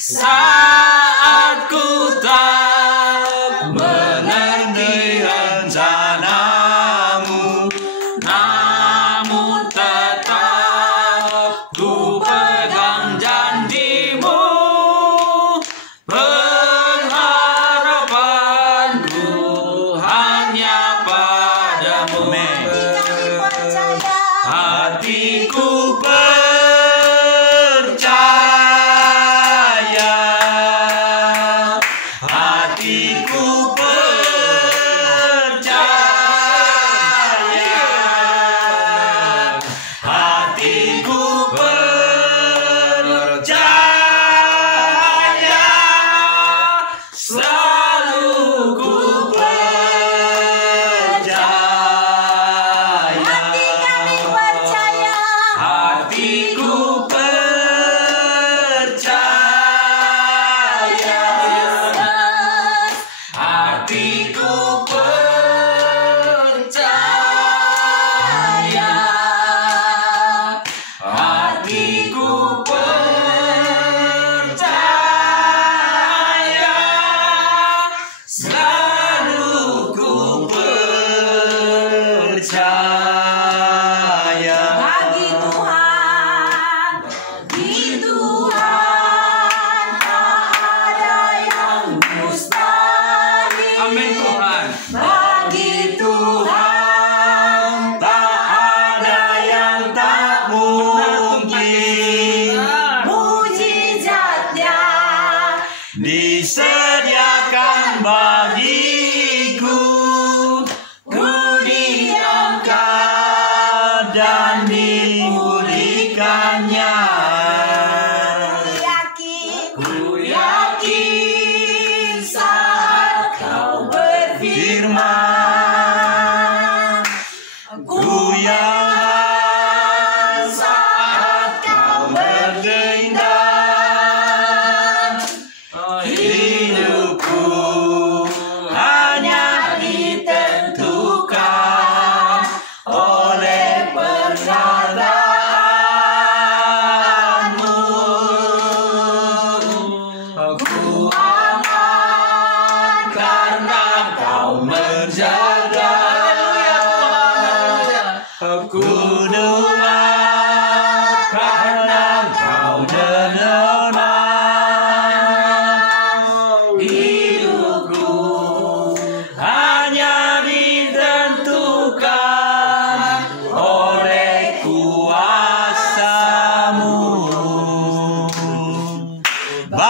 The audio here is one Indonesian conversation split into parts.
Saat ku tak mengerti rencanamu, namun tetap ku pegang janjimu. Pengharapanku hanya padamu. Hatiku disediakan bagiku, ku diangkat dan dipulihkannya. Ku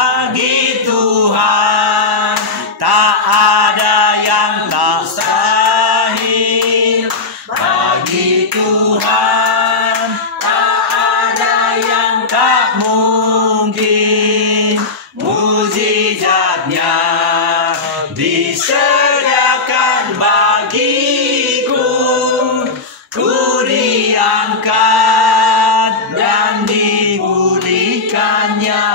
bagi Tuhan tak ada yang tak mustahil. Bagi Tuhan tak ada yang tak mungkin. Mujizatnya disediakan bagiku. Ku diangkat dan dipulihkannya.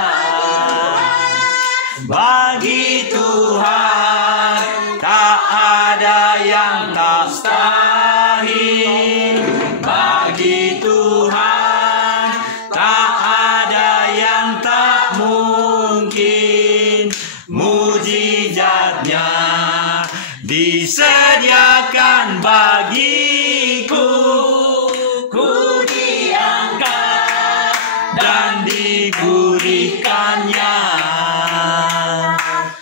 Bagi Tuhan tak ada yang tak mustahil. Bagi Tuhan tak ada yang tak mungkin. Mujizatnya disediakan bagiku. Ku diangkat dan dipulihkannya.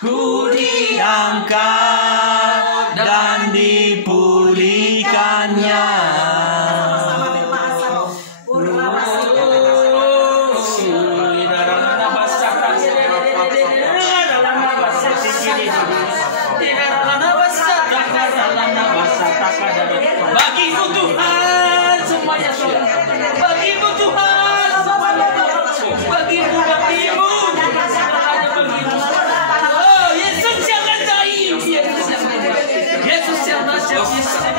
Ku diangkat dan dipulihkannya. Bagimu Tuhan semuanya, bagimu Tuhan semuanya, bagimu, bagimu. Oh, Yesus yang ajaib, Yesus yang ajaib, Yesus yang dahsyat, Yesus yang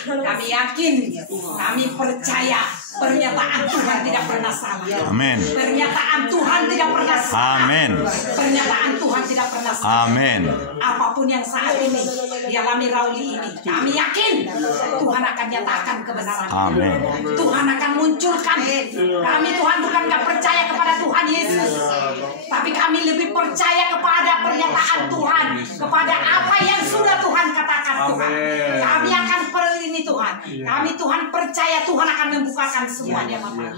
Kami yakin, kami percaya pernyataan Tuhan tidak pernah salah. Amin. Pernyataan Tuhan tidak pernah salah. Amin. Pernyataan Tuhan tidak pernah salah. Amin. Apapun yang saat ini dialami Rauli ini, kami yakin Tuhan akan nyatakan kebenaran. Amin. Tuhan akan munculkan. Kami Tuhan bukan nggak percaya kepada Tuhan Yesus, tapi kami lebih percaya kepada pernyataan Tuhan, kepada apa yang sudah Tuhan katakan Tuhan. Kami akan ini Tuhan. Kami Tuhan percaya Tuhan akan membukakan semuanya Bapak.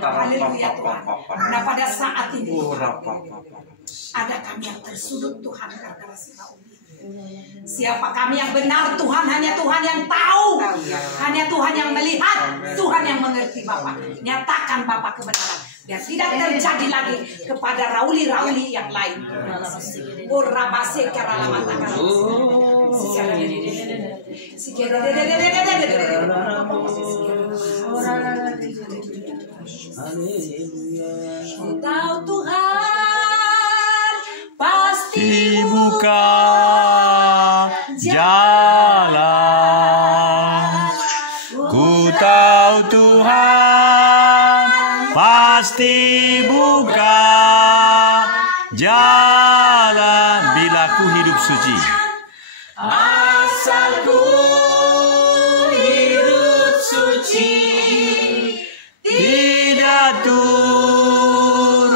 Haleluya Tuhan. Nah pada saat ini ada kami yang tersudut Tuhan gara-gara si Rauli. Siapa kami yang benar? Tuhan, hanya Tuhan yang tahu. Hanya Tuhan yang melihat. Tuhan yang mengerti Bapak. Nyatakan Bapak kebenaran. Dan tidak terjadi lagi kepada Rauli-Rauli yang lain. Tahu Tuhan pasti buka jalan. Ku tahu Tuhan pasti buka jalan bila ku hidup suci. Asalku hidup suci, Tidak turun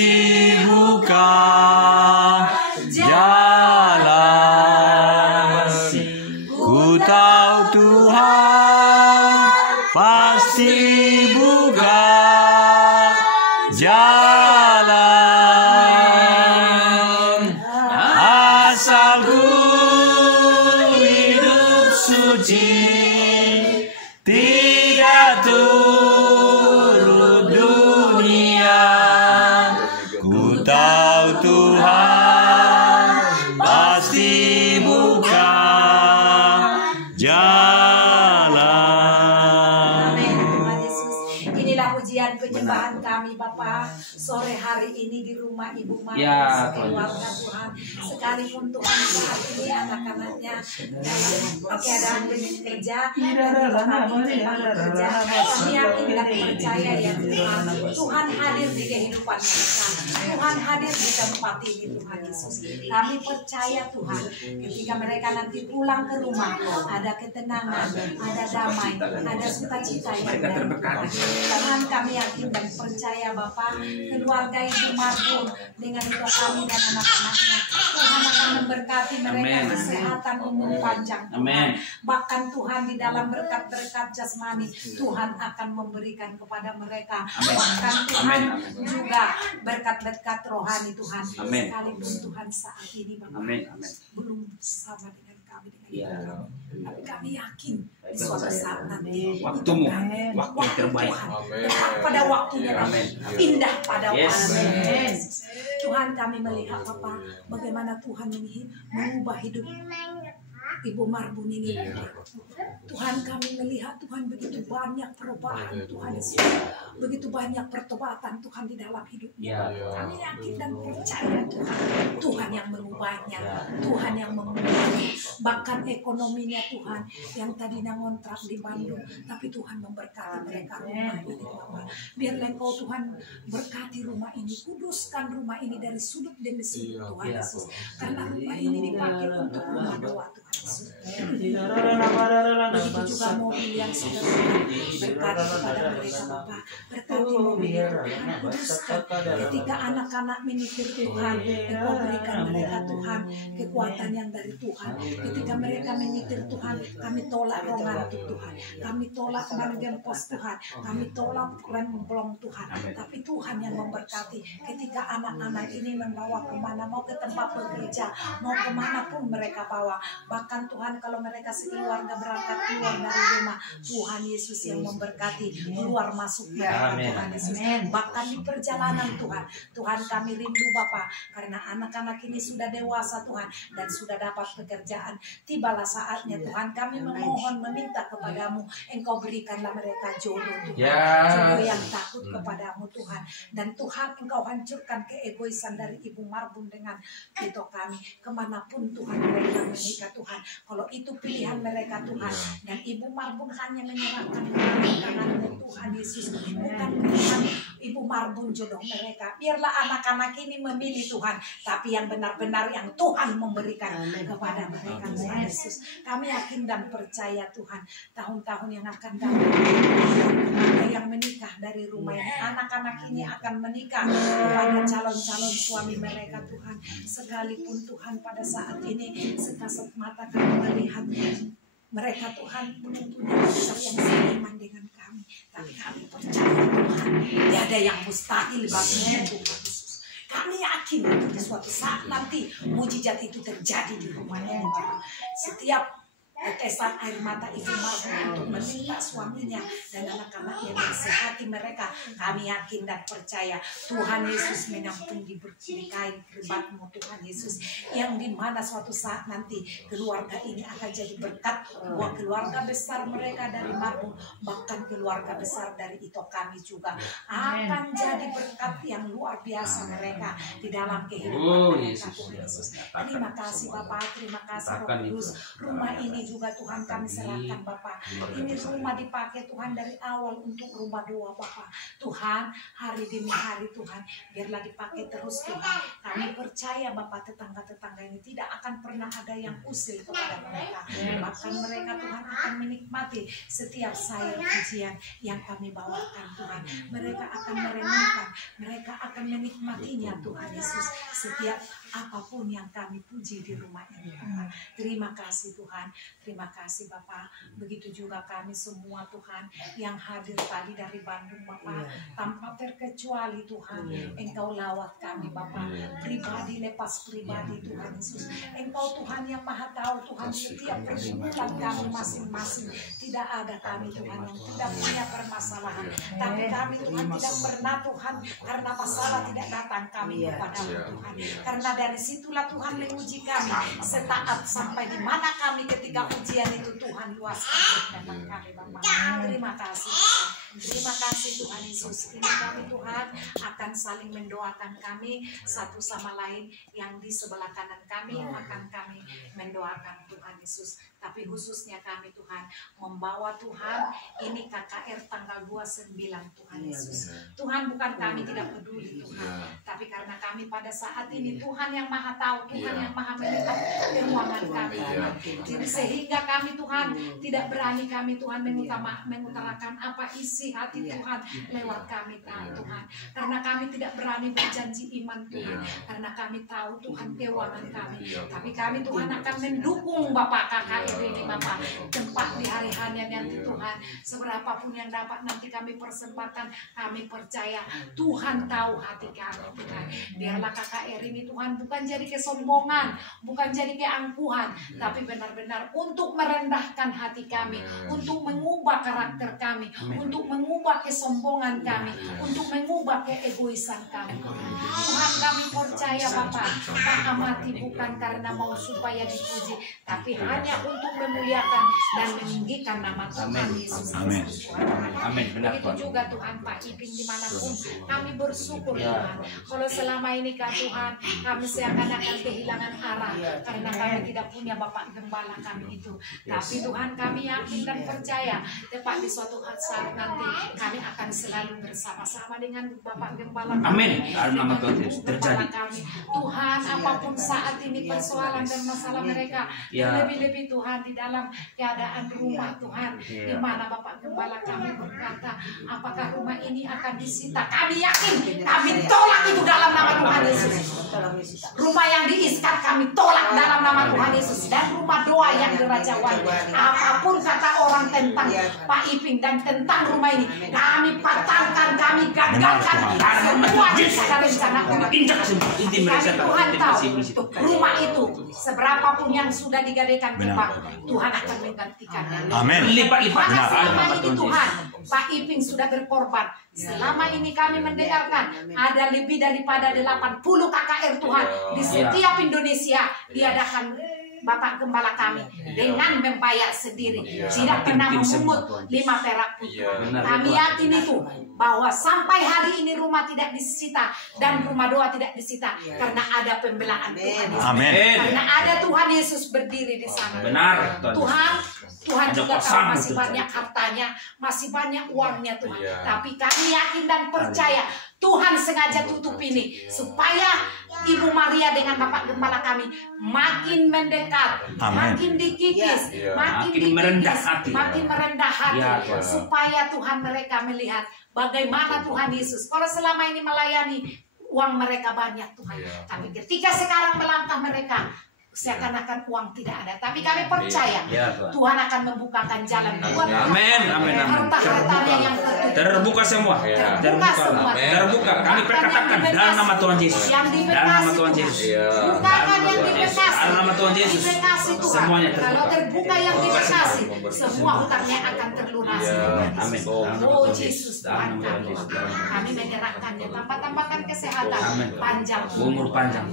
pasti buka jalan. Ku tahu Tuhan pasti buka jalan. Asal ku hidup suci, tidak turut dunia. Ku tahu Tuhan pasti buka jalan. Amin, Tuhan Yesus. Inilah pujian penyembahan kami Bapa sore hari ini di rumah Ibu Maya Ya, keluarga Tuhan. Sekalipun Tuhan saat ini anak-anaknya dalam keadaan bekerja dan kami bekerja, kami yakin dan percaya ya Tuhan. Tuhan hadir di kehidupan mereka. Tuhan hadir di tempat ini Tuhan Yesus. Kami percaya Tuhan ketika mereka nanti pulang ke rumah ada ketenangan, ada damai, ada sukacita yang dari Tuhan. Tuhan kami yakin dan percaya Bapak keluarga Ibu Marbun dengan itu kami dan anak-anaknya Tuhan akan memberkati mereka kesehatan umur panjang Tuhan. Bahkan Tuhan di dalam berkat-berkat jasmani Tuhan akan memberikan kepada mereka. Bahkan Tuhan juga berkat-berkat rohani Tuhan. Sekalipun Tuhan saat ini Bapak belum sama dengan kami dengan tapi kami yakin di suatu saat nanti waktumu, waktu terbaik tepat pada waktunya indah pada waktunya. Tuhan kami melihat Bapak bagaimana Tuhan mengubah hidup Ibu Marbun ini. Tuhan kami melihat Tuhan begitu banyak perubahan Tuhan Yesus. Begitu banyak pertobatan Tuhan di dalam hidupnya. Kami yakin dan percaya Tuhan yang mengubahnya, Tuhan yang memulihnya. Bahkan ekonominya Tuhan yang tadinya ngontrak di Bandung, tapi Tuhan memberkati mereka rumah ini Bapak. Biarlah Engkau Tuhan berkati rumah ini, kuduskan rumah ini dari sudut demi sudut Tuhan Yesus. Karena rumah ini dipakai untuk rumah doa Tuhan Yesus. Begitu juga mobil yang sudah berkati kepada mereka Bapak. Berkati mobil Tuhan, kuduskan ketika anak-anak menyetir Tuhan, Engkau berikan mereka Tuhan kekuatan yang dari Tuhan. Ketika mereka menyetir Tuhan, kami tolak romantik Tuhan, kami tolak menggempos Tuhan, kami tolak remblong Tuhan. Tapi Tuhan yang memberkati ketika anak-anak ini membawa kemana, mau ke tempat bekerja, mau kemana pun mereka bawa. Bahkan Tuhan kalau mereka sekeluarga berangkat keluar dari rumah, Tuhan Yesus yang memberkati keluar masuk mereka Tuhan Yesus. Bahkan di perjalanan Tuhan, Tuhan kami rindu Bapa karena anak-anak ini sudah dewasa Tuhan dan sudah dapat pekerjaan. Tibalah saatnya Tuhan kami memohon meminta kepadamu, Engkau berikanlah mereka jodoh Tuhan, jodoh yang takut kepadamu Tuhan. Dan Tuhan Engkau hancurkan keegoisan dari Ibu Marbun dengan itu kami kemanapun Tuhan mereka menikah Tuhan. Kalau itu pilihan mereka Tuhan, dan Ibu Marbun hanya menyerahkan tanganmu Tuhan Yesus, bukan pilihan Ibu Marbun jodoh mereka. Biarlah anak-anak ini memilih Tuhan, tapi yang benar-benar yang Tuhan memberikan kepada mereka Tuhan Yesus. Kami yakin dan percaya Tuhan, tahun-tahun yang akan datang ada yang menikah dari rumah ini, anak-anak ini akan menikah kepada calon-calon suami mereka Tuhan. Sekalipun Tuhan pada saat ini sekasat mata kami melihat mereka Tuhan belum punya dasar yang seiman dengan kami, tapi kami percaya Tuhan tiada yang mustahil baginya Tuhan Yesus. Kami yakin di suatu saat nanti mujizat itu terjadi di rumahnya. Setiap tetesan air mata Ibu Marbun untuk meminta suaminya dan anak-anaknya disehati mereka, kami yakin dan percaya Tuhan Yesus menampung diberkahi keribatmu Tuhan Yesus, yang dimana suatu saat nanti keluarga ini akan jadi berkat buat keluarga besar mereka dari Marbun, bahkan keluarga besar dari itu kami juga akan jadi berkat yang luar biasa mereka di dalam kehidupan mereka Tuhan Yesus. Terima kasih Bapak, terima kasih Roh Kudus. Rumah ini juga Tuhan kami serahkan Bapak. Ini rumah dipakai Tuhan dari awal untuk rumah doa Bapak. Tuhan, hari demi hari Tuhan, biarlah dipakai terus Tuhan. Kami percaya Bapak, tetangga-tetangga ini tidak akan pernah ada yang usil kepada mereka. Bahkan mereka Tuhan akan menikmati setiap sayur pujian yang kami bawakan Tuhan. Mereka akan merenungkan, mereka akan menikmatinya Tuhan Yesus. Setiap apapun yang kami puji di rumah ini Tuhan. Terima kasih Tuhan, terima kasih Bapak. Begitu juga kami semua Tuhan yang hadir tadi dari Bandung Bapak. Tanpa terkecuali Tuhan, Engkau lawat kami Bapak. Pribadi lepas pribadi Tuhan Yesus. Engkau Tuhan yang Maha tahu Tuhan setiap pergumulan kami masing-masing. Tidak ada kami Tuhan yang tidak punya permasalahan. Tapi kami Tuhan tidak pernah Tuhan, karena masalah tidak datang kami kepada Tuhan. Karena dari situlah Tuhan menguji kami. Setaat sampai di mana kami ketika ujian itu Tuhan luaskan dengan kami Bapak. Terima kasih Tuhan. Terima kasih Tuhan Yesus. Ini kami Tuhan akan saling mendoakan kami satu sama lain. Yang di sebelah kanan kami akan kami mendoakan Tuhan Yesus. Tapi khususnya kami Tuhan membawa Tuhan ini KKR tanggal 29 Tuhan Yesus. Tuhan, bukan kami tidak peduli Tuhan, tapi karena kami pada saat ini Tuhan yang Maha tahu, Tuhan yang Maha melihat keuangan kami Tuhan. Jadi sehingga kami Tuhan tidak berani kami Tuhan mengutarakan apa isi hati Tuhan lewat kami Tuhan. Karena kami tidak berani berjanji iman Tuhan, karena kami tahu Tuhan keuangan kami. Tapi kami Tuhan akan mendukung Bapak KKR ini Bapak, tempat di hari hanya nanti Tuhan, seberapapun yang dapat nanti kami persembahkan, kami percaya Tuhan tahu hati kami Tuhan. Biarlah KKR ini Tuhan bukan jadi kesombongan, bukan jadi keangkuhan, tapi benar-benar untuk merendahkan hati kami, untuk mengubah karakter kami, untuk mengubah kesombongan kami, untuk mengubah keegoisan kami. Tuhan, kami percaya Bapak, tak amati bukan karena mau supaya dipuji, tapi hanya untuk memuliakan dan meninggikan nama Tuhan Yesus. Amin. Amin. Benar Begitu juga Tuhan Pak Ipin dimanapun kami bersyukur Tuhan. Kalau selama ini Kak Tuhan kami seakan-akan kehilangan arah karena kami tidak punya Bapak Gembala kami itu. Tapi Tuhan kami yakin dan percaya tepat di suatu saat nanti kami akan selalu bersama-sama dengan Bapak Gembala kami. Amin. Dalam nama Tuhan Yesus terjadi. Tuhan, apapun saat ini persoalan dan masalah mereka, lebih-lebih Tuhan di dalam keadaan rumah Tuhan, di mana Bapak Gembala kami berkata, apakah rumah ini akan disita? Kami yakin, kami tolak itu dalam nama Tuhan Yesus. Rumah yang diiskat kami tolak dalam nama Tuhan Yesus, dan rumah doa yang dirajawan. Apapun kata orang tentang Pak Ipin dan tentang rumah ini, kami patahkan, kami gagalkan semua rencana orang. Kami Tuhan tahu rumah itu seberapapun yang sudah digadaikan Tuhan akan menggantikannya. Amin. Lipat-lipat. Selama ini Tuhan, Pak Ipin sudah berkorban. Selama ini kami mendengarkan ada lebih daripada 80 KKR Tuhan di setiap Indonesia diadakan Bapak Gembala kami dengan membayar sendiri, tidak pernah memungut 5 perak pun. Kami yakin itu bahwa sampai hari ini rumah tidak disita dan rumah doa tidak disita karena ada pembelaan Tuhan Yesus. Amin. Karena ada Tuhan Yesus berdiri di sana. Benar. Tuhan juga tahu masih banyak hartanya, masih banyak uangnya Tuhan. Tapi kami yakin dan percaya Tuhan sengaja tutup ini supaya Ibu Maria dengan Bapak Gembala kami makin mendekat, makin dikikis, makin merendah hati, supaya Tuhan mereka melihat bagaimana Tuhan Yesus. Kalau selama ini melayani uang mereka banyak Tuhan, tapi ketika sekarang melangkah mereka seakan-akan uang tidak ada, tapi kami percaya Tuhan akan membukakan jalan buat Amin. harta-hartanya yang terbuka semua. Terbuka. Kami perkatakan dalam nama Tuhan Yesus. Dalam nama Tuhan Yesus. Bukakan yang di Bekasi. Dalam nama Tuhan Yesus. Semuanya terbuka. Kalau terbuka yang di Bekasi, semua hutangnya akan terlunasi. Amin. Oh Yesus Tuhan kami. Kami menyerahkannya. Tambahkan kesehatan panjang, umur panjang.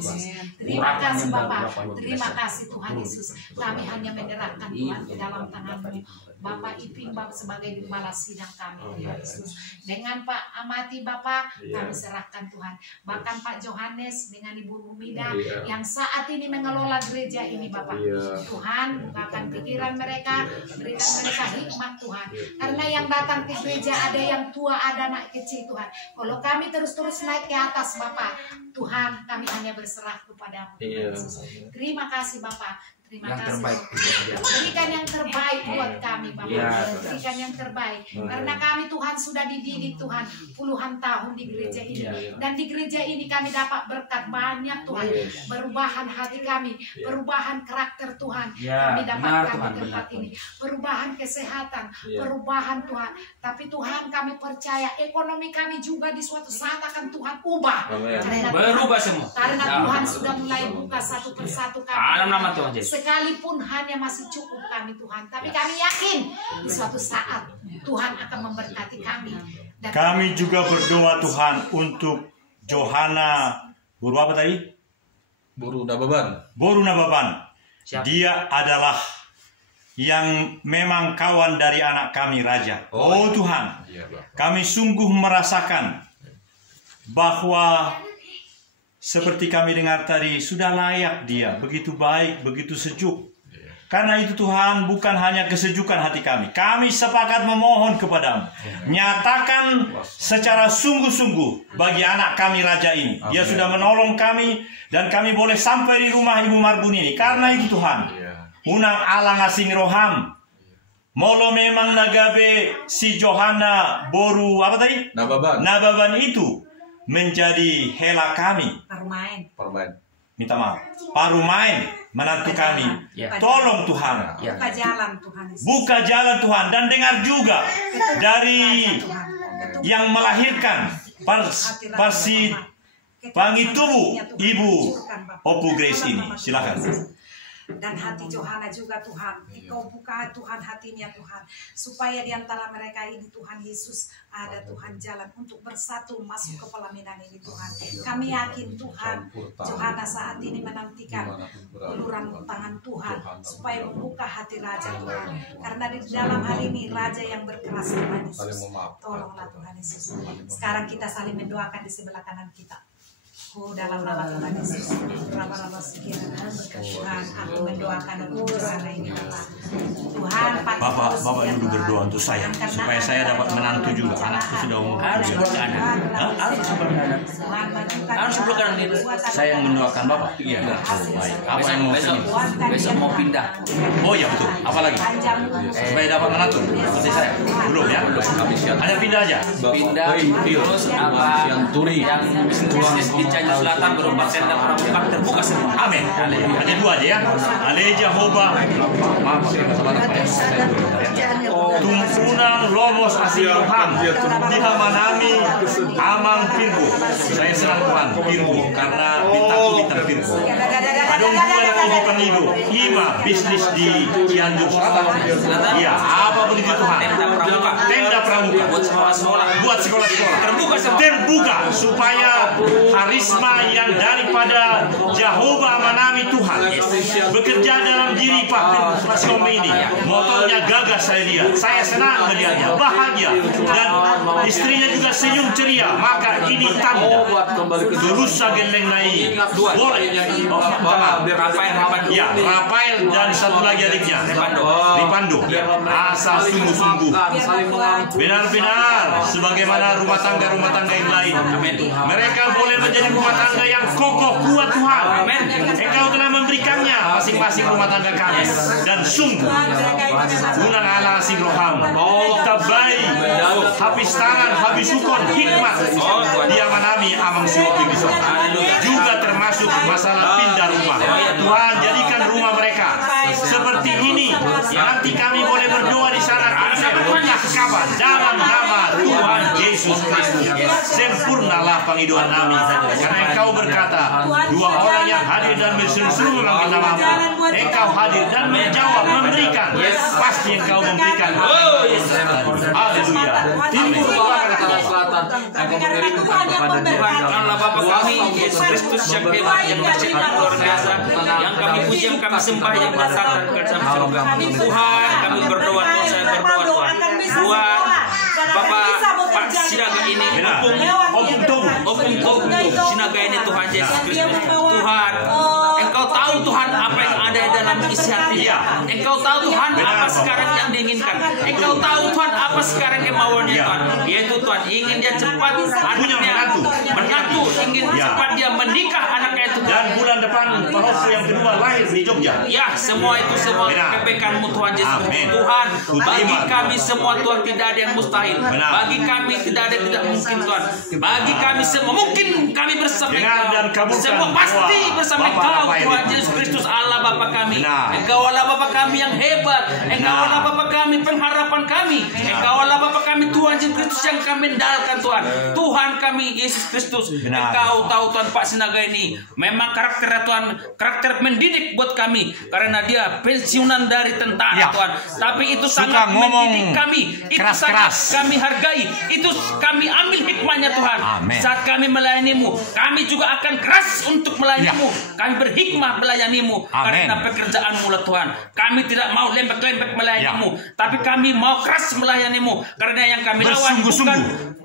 Terima kasih Bapak. Terima kasih Tuhan Yesus. Kami hanya menyerahkan Tuhan ke dalam tangan-Mu. Bapak Iping Bapak sebagai gembala sidang kami Tuhan Yesus. Dengan Pak Amati Bapak kami serahkan Tuhan. Bahkan Pak Johannes dengan Ibu Rumida yang saat ini mengelola gereja ini Bapak. Tuhan bukakan pikiran mereka, berikan mereka hikmat Tuhan. Karena yang datang ke gereja ada yang tua, ada anak kecil Tuhan. Kalau kami terus-terus naik ke atas Bapak, Tuhan kami hanya berserah kepada-Mu. Terima kasih Bapak. Terima kasih. Berikan yang terbaik buat kami Bapak. Berikan yang terbaik. Karena kami Tuhan sudah dididik Tuhan puluhan tahun di gereja ini. Dan di gereja ini kami dapat berkat banyak Tuhan. Perubahan hati kami, perubahan karakter Tuhan. Kami dapatkan di tempat ini. Perubahan kesehatan, perubahan Tuhan. Tapi Tuhan kami percaya ekonomi kami juga di suatu saat akan Tuhan ubah. Berubah semua. Karena Tuhan sudah mulai buka satu persatu kami. Dalam nama Tuhan Yesus. Sekalipun hanya masih cukup kami Tuhan, tapi kami yakin di suatu saat Tuhan akan memberkati kami. Dan kami juga berdoa Tuhan untuk Johana Boru apa tadi? Boru Nababan. Boru Nababan. Dia adalah yang memang kawan dari anak kami Raja. Oh Tuhan, kami sungguh merasakan bahwa seperti kami dengar tadi, sudah layak dia, begitu baik, begitu sejuk. Karena itu Tuhan, bukan hanya kesejukan hati kami. Kami sepakat memohon kepadamu. Nyatakan secara sungguh-sungguh bagi anak kami Raja ini. Dia sudah menolong kami, dan kami boleh sampai di rumah Ibu Marbun ini. Karena itu Tuhan, unang alang asing roham. Molo memang nagabe si Johana Boru, apa tadi? Nababan itu menjadi hela kami. Parmain. Minta maaf. Parumain menantu kami. Tolong Tuhan. Buka jalan Tuhan. Buka jalan Tuhan. Dan dengar juga dari yang melahirkan Parsi Pangitubu Ibu Opu Grace ini. Silakan. Dan hati Johana juga Tuhan, Engkau buka Tuhan hatinya Tuhan, supaya di antara mereka ini Tuhan Yesus ada Tuhan jalan untuk bersatu masuk ke pelaminan ini Tuhan. Kami yakin Tuhan, Johana saat ini menantikan uluran tangan Tuhan supaya membuka hati Raja Tuhan. Karena di dalam hal ini Raja yang berkeras Tuhan Yesus. Tolonglah Tuhan Yesus. Sekarang kita saling mendoakan di sebelah kanan kita. Dalam nama Tuhan Yesus, Tuhan, aku mendoakan untuk Johana ini Bapak. Tuhan, Bapak dulu berdoa untuk saya, supaya saya dapat menantu juga. Anakku sudah umur. Harus sebelah kanan. Harus sebelah kanan. Harus sebelah kanan itu. Saya yang mendoakan Bapak. Iya. Apa yang mau besok mau pindah. Oh ya betul. Apa lagi? Supaya dapat menantu seperti saya. Belum ya? Hanya pindah aja. Pindah terus apa yang bisnis di Cianjur Selatan berupa tenda pramuka terbuka semua. Amin. Hanya dua aja ya. Ale Jehovah. Maaf. Tumpunan lomos asiloham di Hamanami Amang Virgo. Saya senang Tuhan Virgo karena bintangku bintang Virgo. Ada hubungan kehidupan itu. Ima bisnis di Cianjur Selatan. Iya, apa begitu Tuhan? Tenda pramuka. Buat sekolah-sekolah. Terbuka supaya harisma yang daripada Jehovah Amanami Tuhan bekerja dalam diri Pak Sombe ini. Motornya gagah saya lihat. Saya senang melihatnya, bahagia, dan istrinya juga senyum ceria. Maka ini tanda Gerusa Geleng Nai boleh. Ya, Rafael dan satu lagi adiknya Ripando. Asal sungguh-sungguh benar-benar sebagaimana rumah tangga yang lain. Mereka boleh menjadi rumah tangga yang kokoh kuat Tuhan. Engkau telah memberikannya masing-masing rumah tangga kami. Dan sungguh Unan ala asing roham tabai habis tangan habis syukur hikmat dia menami amang siwopi bisa juga termasuk masalah pindah rumah. Tuhan jadikan rumah mereka seperti ini. Nanti kami boleh berdoa di sana punya kabar dalam nama Tuhan Yesus Kristus. Sempurnalah penghidupan kami karena Engkau berkata dua orang yang hadir dan berseru-seru memanggil namamu, Engkau hadir dan menjawab memberikan. Pasti Engkau memberikan. Haleluya. Timur, barat, selatan, Tapi karena Tuhan yang memberkati. Tuhan Allah Bapa kami, Yesus Kristus yang hebat, yang dahsyat, yang luar biasa, yang kami puji, yang kami sembah, yang berdasarkan kebesaran Tuhan. Kami berdoa, Tuhan, saya berdoa, Tuhan. Tuhan, Bapak Pak Sinaga ini, Opung Togu Sinaga ini, Tuhan Yesus Kristus. Tuhan, Engkau tahu Tuhan apa yang ada dalam isi hatinya. Engkau tahu Tuhan apa sekarang yang diinginkan. Engkau tahu Tuhan apa sekarang kemauannya Tuhan. Yaitu Tuhan ingin dia cepat anaknya menantu, ingin cepat dia menikah anaknya itu. Dan bulan depan Paroso yang kedua lahir di Jogja. Ya, semua itu semua kebaikan-Mu Tuhan Yesus. Tuhan, bagi kami semua Tuhan tidak ada yang mustahil. Bagi kami tidak ada yang tidak mungkin Tuhan. Bagi kami semua mungkin kami bersama Engkau. Semua pasti bersama Engkau Tuhan Yesus Kristus Allah Bapa kami. Engkau Allah Bapa kami yang hebat. Engkau Allah Bapa kami pengharapan kami. Engkau Allah Bapa kami Tuhan Yesus Kristus yang kami andalkan Tuhan. Tuhan kami Yesus Kristus. Engkau tahu Tuhan Pak Sinaga ini memang karakter Tuhan, karakter mendidik buat kami karena dia pensiunan dari tentara Tuhan. Tapi itu sangat mendidik kami. Itu sangat kami hargai. Itu kami ambil hikmahnya Tuhan. Saat kami melayani-Mu, kami juga akan keras untuk melayani-Mu. Kami berhikmah melayani-Mu karena pekerjaan-Mu lah Tuhan. Kami tidak mau lembek-lembek melayani-Mu, tapi kami mau keras melayani-Mu karena yang kami lawan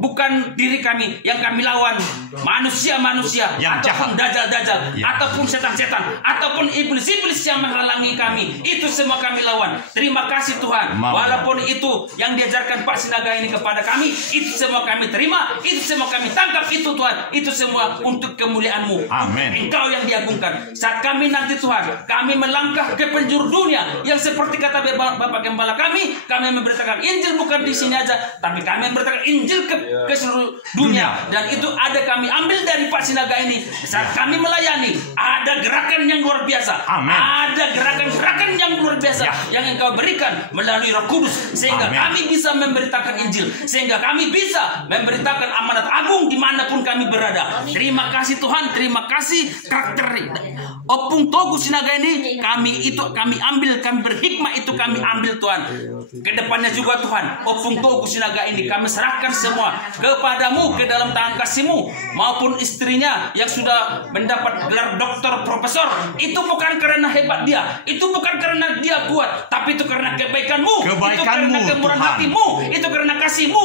bukan diri kami, yang kami lawan manusia-manusia ataupun dajal-dajal ataupun setan-setan ataupun iblis-iblis yang menghalangi kami. Itu semua kami lawan. Terima kasih Tuhan. Walaupun itu yang diajarkan Pak Sinaga ini kepada kami, itu semua kami terima, itu semua kami tangkap itu Tuhan. Itu semua untuk kemuliaan-Mu. Engkau yang diagungkan. Saat kami nanti Tuhan, kami melangkah ke penjuru dunia yang seperti kata Bapak Gembala kami memberitakan Injil bukan di sini aja, tapi kami memberitakan Injil ke seluruh dunia. Dan itu ada kami ambil dari Pak Sinaga ini. Saat kami melayani, ada gerakan yang luar biasa. Ada gerakan-gerakan yang luar biasa yang Engkau berikan melalui Roh Kudus sehingga kami bisa memberitakan Injil, sehingga kami bisa memberitakan amanat agung dimanapun kami berada. Terima kasih Tuhan, terima kasih karakter Opung Togu Sinaga ini kami ambil, kami berhikmah itu kami ambil Tuhan. Kedepannya juga Tuhan, Opung Togu Sinaga ini kami serahkan semua kepadamu, ke dalam tangan kasih-Mu, maupun istrinya yang sudah mendapat gelar doktor profesor. Itu bukan karena hebat dia, itu bukan karena dia kuat, tapi itu karena kebaikan-Mu, itu karena kemurahan hati-Mu, itu karena kasih-Mu.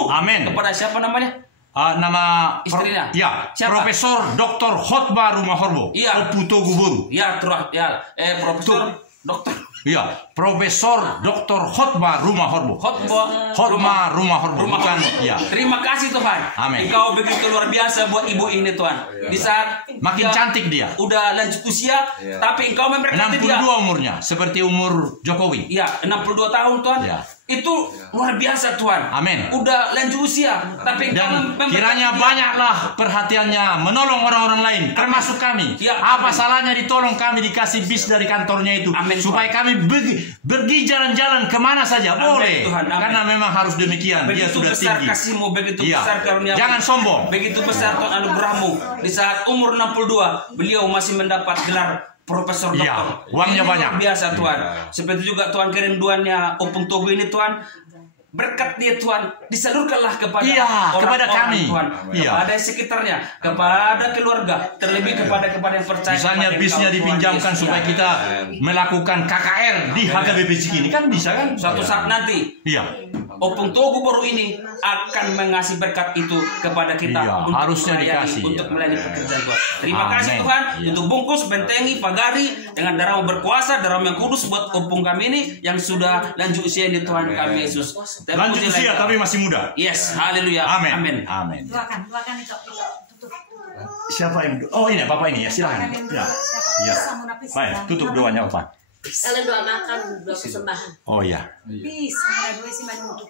Kepada siapa namanya? Nama istrinya. Profesor Dr. Khotbah Rumahorbo. Opung Togu Boru. Profesor Dokter. Profesor Dr. Khotbah Rumahorbo. Khotbah Rumahorbo. Bukan. Terima kasih Tuhan. Engkau begitu luar biasa buat ibu ini Tuhan. Di saat makin cantik dia. Udah lanjut usia, tapi Engkau memberkati dia. 62 umurnya, seperti umur Jokowi. 62 tahun Tuhan. Itu luar biasa Tuhan. Udah lanjut usia, tapi dan kiranya banyaklah perhatiannya menolong orang-orang lain, termasuk kami. Apa salahnya ditolong kami, dikasih bis dari kantornya itu, supaya kami pergi jalan-jalan kemana saja boleh. Tuhan, karena memang harus demikian. Begitu dia sudah besar tinggi. Kasih-Mu, begitu besar karunia-Mu. Jangan sombong. Begitu besar Tuhan anugerah-Mu. Di saat umur 62, beliau masih mendapat gelar Profesor Doktor. Uangnya banyak. Biasa Tuhan. Seperti juga Tuhan kerinduannya Opung Togu ini Tuhan. Berkat dia Tuhan disalurkanlah kepada kepada kami Tuhan, kepada sekitarnya, kepada keluarga, terlebih kepada yang percaya. Misalnya bisnya dipinjamkan supaya kita melakukan KKR di HKBP Cikini, kan bisa kan? Suatu saat nanti Opung Togu Boru ini akan mengasih berkat itu kepada kita untuk harusnya dikasih untuk melayani pekerjaan Tuhan. Terima kasih Tuhan untuk bungkus, bentengi, pagari dengan darah berkuasa, darah yang kudus buat Opung kami ini yang sudah lanjut usia ini Tuhan kami Yesus. Lanjut usia tapi masih muda. Haleluya. Amin. Doakan itu. Tutup. Siapa yang ini Bapak ini silakan. Baik, tutup doanya Bapak. Kalian doa makan, doa persembahan. Bisa, dua sih menutup.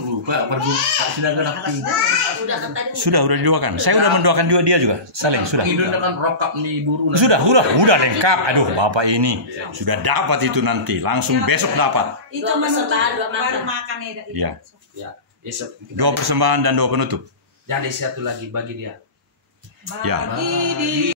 Lupa pergi Sinaga nakti. Sudah didoakan. Saya udah mendoakan dia juga. Saling sudah. Hidup dengan rokap nih buru. Udah lengkap. Aduh, Bapak ini sudah dapat itu nanti. Langsung besok dapat. Itu persembahan, doa makan. Doa persembahan dan doa penutup. Jadi satu lagi bagi dia. Bagi dia.